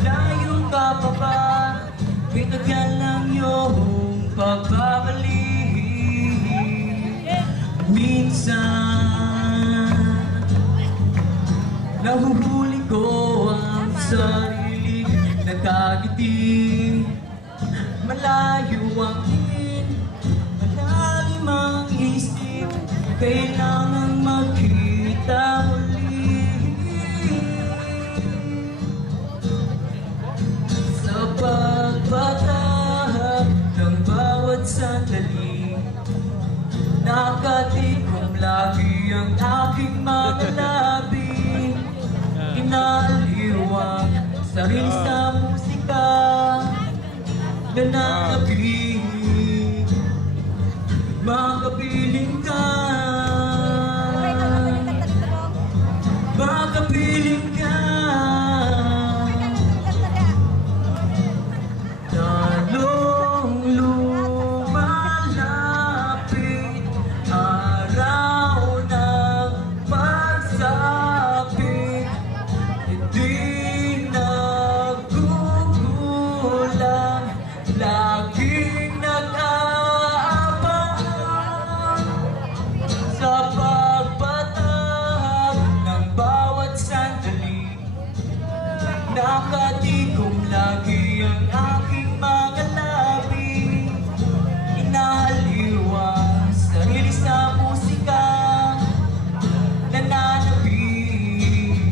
Malayo ka pa ba? Pinagyan lang yung pagbabalik. Minsan nahuhuli ko ang sarili, nagkagiti. Malayo ang tingin, malalim ang isip, kailangan magkita muli. Sa pagpatahak ng bawat sandali, nakatikom lagi ang aking mga labi. Inaaliwang sarili sa musika, nananabig, makapiling ka, makapiling ka. Talong lumalapit, araw ng pagsapit, hindi nagkukulang, laging nag-aabang sa pagpatahak ng bawat sandali. Nakatikom lagi ang aking mga labi, inaaliwas sarili sa musika, nananabig,